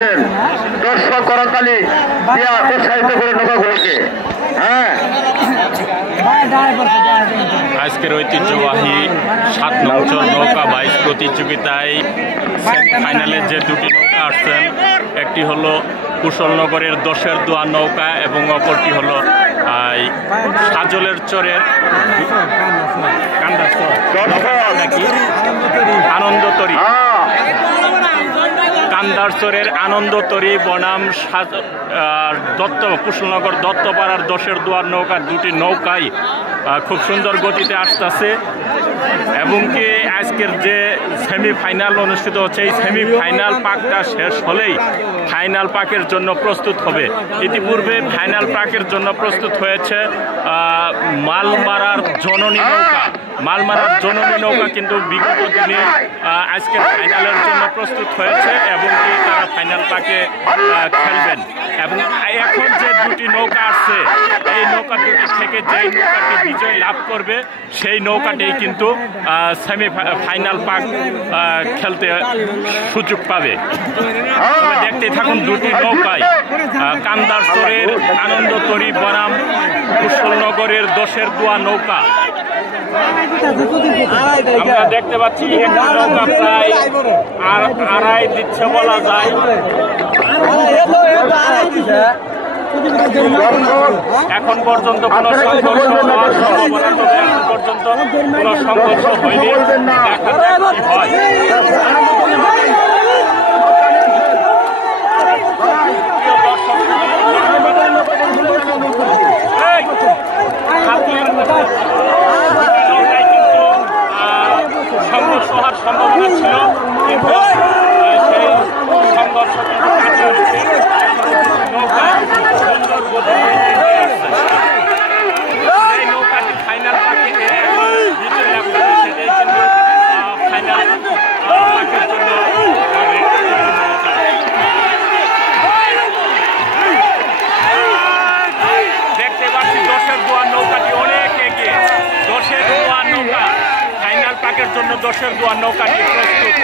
দর্শক করতালি দিয়া উৎসাহিত করে নৌকাগুলোকে। হ্যাঁ, আজকের ঐতিহ্যবাহী 7 নম্বর নৌকা বাইচ প্রতিযোগিতায় ফাইনালে যে দুটি নৌকা আসছেন, একটি হলো কুশলনগরের 10-এর দুয়ার নৌকা এবং অপরটি হলো সাজলের চরের আনন্দতরী, কান্দারচরের আনন্দতরী বনাম কুশলনগর দত্তপাড়ার 10-এর দুয়ার নৌকা, দুটি নৌকাই খুব সুন্দর গতিতে আসতেছে এবং কি আজকের যে সেমিফাইনাল অনুষ্ঠিত হচ্ছে, এই সেমিফাইনাল পাকটা শেষ হলেই ফাইনাল পাকের জন্য প্রস্তুত হবে। ইতিপূর্বে ফাইনাল পাকের জন্য প্রস্তুত হয়েছে মালমারার জননী নৌকা। মালমারার জননী নৌকা কিন্তু বিগত দিনে আজকের ফাইনালের জন্য প্রস্তুত হয়েছে এবং কি তারা ফাইনাল পাকে খেলবেন। এবং এখন যে দুটি নৌকা আসছে, এই নৌকা দুটি থেকে যেই নৌকাটি বিজয় লাভ করবে সেই নৌকাটাই কিন্তু সেমিফাইনাল পাক খেলতে সুযোগ পাবে। দেখতে থাকুন দুটি নৌকায়, কান্দারচরের আনন্দতরী বনাম কুশলনগরের 10-এর দুয়ার নৌকা। আমরা দেখতে পাচ্ছি একটা নৌকা প্রায় আড়াই দিচ্ছে বলা যায়। এখন পর্যন্ত কোনো সংঘর্ষ হওয়ার সম্ভাবনা, তবে এখন পর্যন্ত কোনো সংঘর্ষ হয়নি। দেখা যাক কি হয়। সংঘর্ষ হওয়ার সম্ভাবনা ছিল, কিন্তু সেই সংঘর্ষ এই নৌকাটি ফাইনাল পাকে বিজয় লাভ করবে, সেটাই কিন্তু ফাইনাল পাকের জন্য। দেখতে পাচ্ছি 10-এর দুয়ার নৌকাটি অনেক এগিয়ে। 10-এর দুয়ার নৌকা ফাইনাল পাকের জন্য 10-এর দুয়ার নৌকাটি প্রস্তুত।